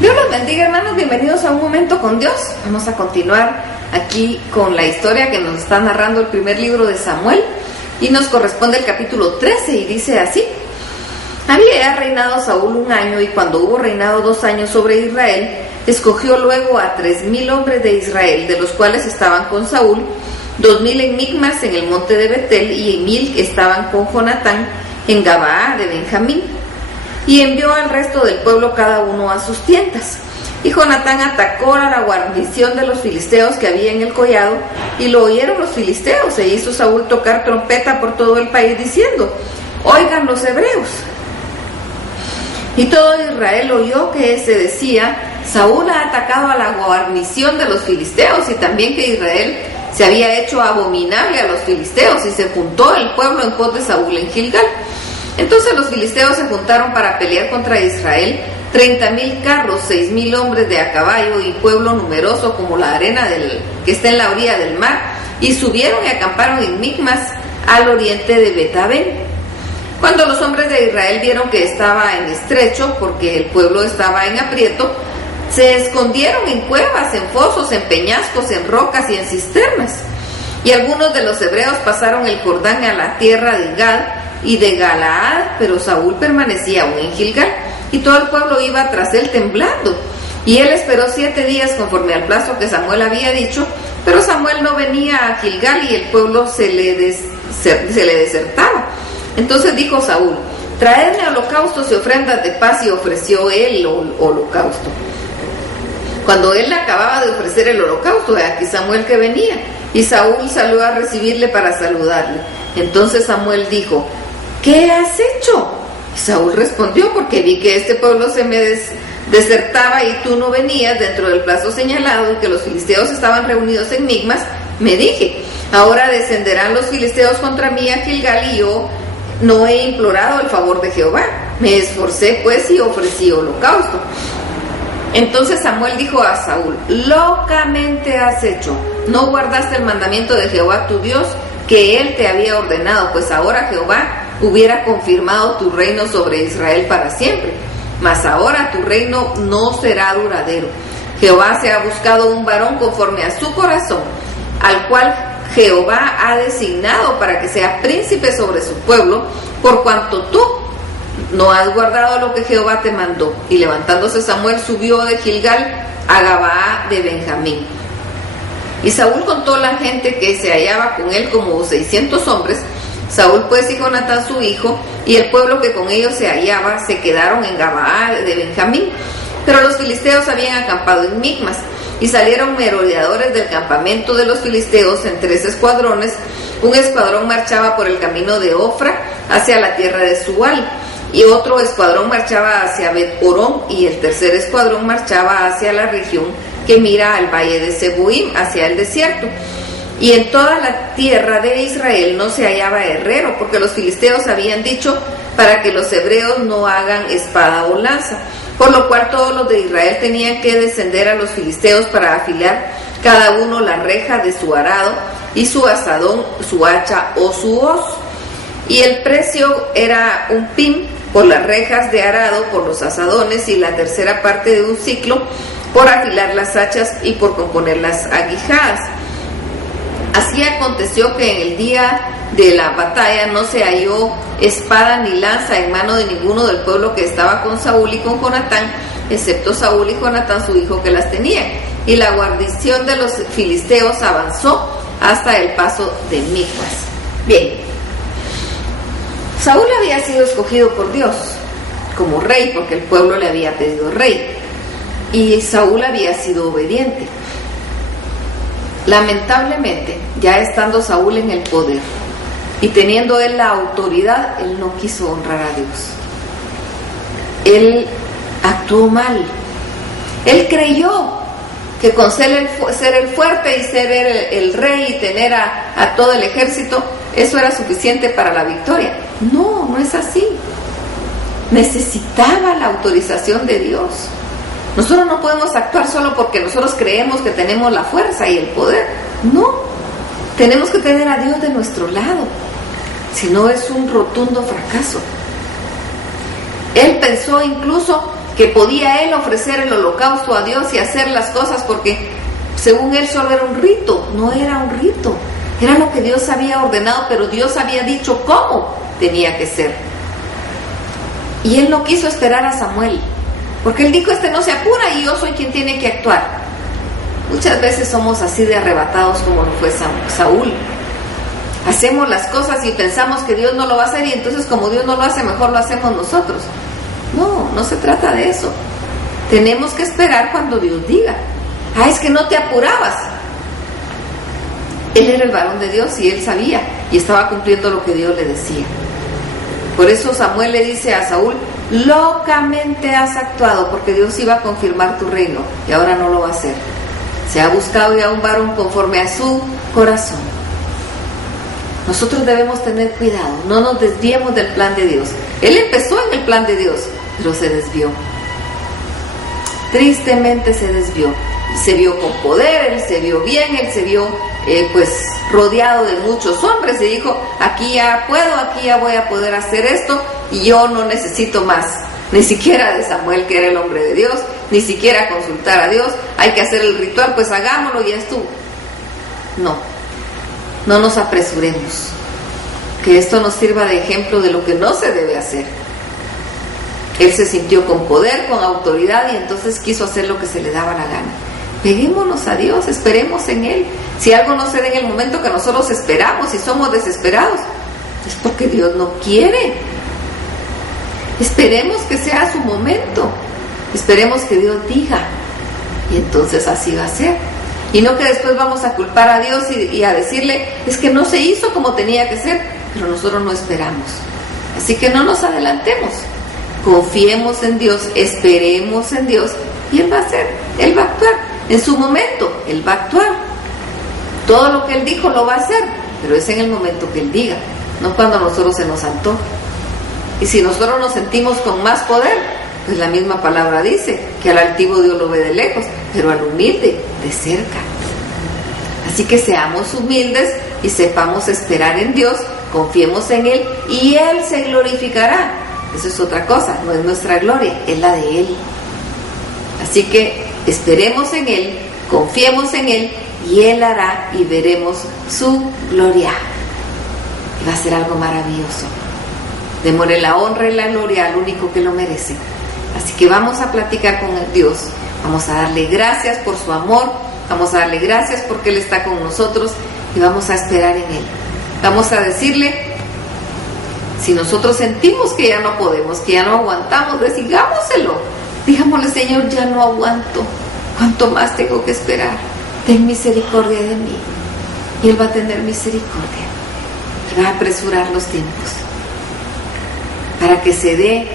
Dios los bendiga, hermanos, bienvenidos a Un Momento con Dios. Vamos a continuar aquí con la historia que nos está narrando el primer libro de Samuel y nos corresponde el capítulo 13 y dice así: había reinado Saúl 1 año, y cuando hubo reinado 2 años sobre Israel, escogió luego a 3,000 hombres de Israel, de los cuales estaban con Saúl 2,000 en Micmas en el monte de Betel, y 1,000 estaban con Jonatán en Gabaa de Benjamín. Y envió al resto del pueblo cada uno a sus tiendas. Y Jonatán atacó a la guarnición de los filisteos que había en el collado, y lo oyeron los filisteos, e hizo Saúl tocar trompeta por todo el país diciendo: oigan los hebreos. Y todo Israel oyó que se decía: Saúl ha atacado a la guarnición de los filisteos, y también que Israel se había hecho abominable a los filisteos, y se juntó el pueblo en pos de Saúl en Gilgal. Entonces los filisteos se juntaron para pelear contra Israel, 30,000 carros, 6,000 hombres de a caballo, y pueblo numeroso como la arena que está en la orilla del mar, y subieron y acamparon en Micmas, al oriente de Bet-aven. Cuando los hombres de Israel vieron que estaba en estrecho, porque el pueblo estaba en aprieto, se escondieron en cuevas, en fosos, en peñascos, en rocas y en cisternas. Y algunos de los hebreos pasaron el Jordán a la tierra de Gad y de Galaad, pero Saúl permanecía aún en Gilgal, y todo el pueblo iba tras él temblando. Y él esperó 7 días conforme al plazo que Samuel había dicho, pero Samuel no venía a Gilgal, y el pueblo se le desertaba. Entonces dijo Saúl: traedme holocaustos y ofrendas de paz, y ofreció él holocausto. Cuando él acababa de ofrecer el holocausto, aquí Samuel que venía, y Saúl salió a recibirle para saludarle. Entonces Samuel dijo: ¿qué has hecho? Y Saúl respondió: porque vi que este pueblo se me desertaba y tú no venías dentro del plazo señalado, y que los filisteos estaban reunidos en Micmas. Me dije: ahora descenderán los filisteos contra mí a Gilgal, y yo no he implorado el favor de Jehová. Me esforcé pues y ofrecí holocausto. Entonces Samuel dijo a Saúl: locamente has hecho, no guardaste el mandamiento de Jehová tu Dios, que él te había ordenado, pues ahora Jehová hubiera confirmado tu reino sobre Israel para siempre. Mas ahora tu reino no será duradero. Jehová se ha buscado un varón conforme a su corazón, al cual Jehová ha designado para que sea príncipe sobre su pueblo, por cuanto tú no has guardado lo que Jehová te mandó. Y levantándose Samuel subió de Gilgal a Gabaa de Benjamín. Y Saúl contó la gente que se hallaba con él, como 600 hombres. Saúl pues y Jonatán su hijo y el pueblo que con ellos se hallaba se quedaron en Gabaa de Benjamín. Pero los filisteos habían acampado en Micmas, y salieron merodeadores del campamento de los filisteos en 3 escuadrones. Un escuadrón marchaba por el camino de Ofra hacia la tierra de Sual, y otro escuadrón marchaba hacia Bet-horón, y el tercer escuadrón marchaba hacia la región que mira al valle de Zeboim, hacia el desierto. Y en toda la tierra de Israel no se hallaba herrero, porque los filisteos habían dicho para que los hebreos no hagan espada o lanza, por lo cual todos los de Israel tenían que descender a los filisteos para afilar cada uno la reja de su arado y su asadón, su hacha o su hoz. Y el precio era un pim por las rejas de arado, por los asadones, y la tercera parte de un siclo por afilar las hachas y por componer las aguijadas. Así aconteció que en el día de la batalla no se halló espada ni lanza en mano de ninguno del pueblo que estaba con Saúl y con Jonatán, excepto Saúl y Jonatán su hijo, que las tenían. Y la guarnición de los filisteos avanzó hasta el paso de Micmas. Bien, Saúl había sido escogido por Dios como rey, porque el pueblo le había pedido rey, y Saúl había sido obediente. Lamentablemente, ya estando Saúl en el poder y teniendo él la autoridad, él no quiso honrar a Dios. Él actuó mal. Él creyó que con ser el fuerte y ser el rey y tener a todo el ejército, eso era suficiente para la victoria. No, no es así. Necesitaba la autorización de Dios. Nosotros no podemos actuar solo porque nosotros creemos que tenemos la fuerza y el poder. No, tenemos que tener a Dios de nuestro lado, si no es un rotundo fracaso. Él pensó incluso que podía él ofrecer el holocausto a Dios y hacer las cosas porque según él solo era un rito. No era un rito, era lo que Dios había ordenado, pero Dios había dicho cómo tenía que ser. Y él no quiso esperar a Samuel, porque él dijo: este no se apura y yo soy quien tiene que actuar. Muchas veces somos así de arrebatados como lo fue Saúl. Hacemos las cosas y pensamos que Dios no lo va a hacer, y entonces como Dios no lo hace, mejor lo hacemos nosotros. No se trata de eso. Tenemos que esperar cuando Dios diga. Es que no te apurabas. Él era el varón de Dios y él sabía y estaba cumpliendo lo que Dios le decía. Por eso Samuel le dice a Saúl: locamente has actuado, porque Dios iba a confirmar tu reino y ahora no lo va a hacer. Se ha buscado ya un varón conforme a su corazón. Nosotros debemos tener cuidado, no nos desviemos del plan de Dios. Él empezó en el plan de Dios, pero se desvió. Tristemente se desvió. Se vio con poder, él se vio bien, él se vio rodeado de muchos hombres y dijo: aquí ya puedo, aquí ya voy a poder hacer esto y yo no necesito más, ni siquiera de Samuel, que era el hombre de Dios, ni siquiera consultar a Dios. Hay que hacer el ritual, pues hagámoslo y ya estuvo. No nos apresuremos, que esto nos sirva de ejemplo de lo que no se debe hacer. Él se sintió con poder, con autoridad, y entonces quiso hacer lo que se le daba la gana. Peguémonos a Dios, esperemos en Él. Si algo no se da en el momento que nosotros esperamos y somos desesperados, es porque Dios no quiere. Esperemos que sea su momento, esperemos que Dios diga, y entonces así va a ser. Y no que después vamos a culpar a Dios y a decirle: es que no se hizo como tenía que ser, pero nosotros no esperamos. Así que no nos adelantemos, confiemos en Dios, esperemos en Dios, y Él va a hacer, Él va a actuar. En su momento, Él va a actuar. Todo lo que Él dijo lo va a hacer, pero es en el momento que Él diga, no cuando a nosotros se nos antoje. Y si nosotros nos sentimos con más poder, pues la misma palabra dice que al altivo Dios lo ve de lejos, pero al humilde de cerca. Así que seamos humildes y sepamos esperar en Dios, confiemos en Él y Él se glorificará. Eso es otra cosa, no es nuestra gloria, es la de Él. Así que esperemos en Él, confiemos en Él y Él hará y veremos su gloria. Y va a ser algo maravilloso. Démosle la honra y la gloria al único que lo merece. Así que vamos a platicar con Dios, vamos a darle gracias por su amor, vamos a darle gracias porque Él está con nosotros y vamos a esperar en Él. Vamos a decirle, si nosotros sentimos que ya no podemos, que ya no aguantamos, digámoselo. Digámosle: Señor, ya no aguanto, ¿cuánto más tengo que esperar? Ten misericordia de mí. Y Él va a tener misericordia y va a apresurar los tiempos para que se dé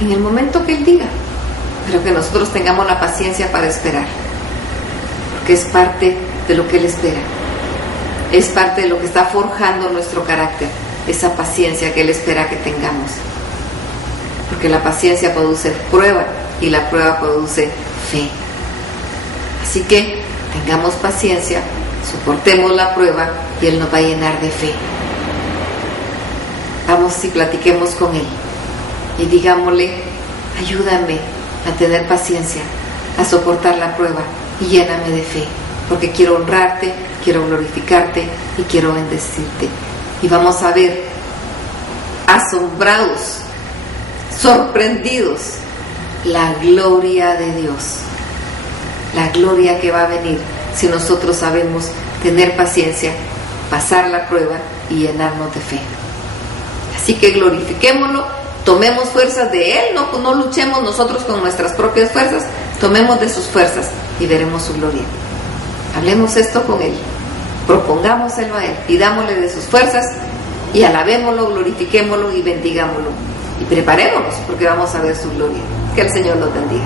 en el momento que Él diga, pero que nosotros tengamos la paciencia para esperar, porque es parte de lo que Él espera, es parte de lo que está forjando nuestro carácter, esa paciencia que Él espera que tengamos, porque la paciencia produce prueba y la prueba produce fe. Así que tengamos paciencia, soportemos la prueba y Él nos va a llenar de fe. Vamos y platiquemos con Él y digámosle: ayúdame a tener paciencia, a soportar la prueba y lléname de fe, porque quiero honrarte, quiero glorificarte y quiero bendecirte. Y vamos a ver, asombrados, sorprendidos, la gloria de Dios, la gloria que va a venir si nosotros sabemos tener paciencia, pasar la prueba y llenarnos de fe. Así que glorifiquémoslo, tomemos fuerzas de Él, no luchemos nosotros con nuestras propias fuerzas, tomemos de sus fuerzas y veremos su gloria. Hablemos esto con Él, propongámoselo a Él, pidámosle de sus fuerzas y alabémoslo, glorifiquémoslo y bendigámoslo. Y preparémonos porque vamos a ver su gloria. Que el Señor los bendiga.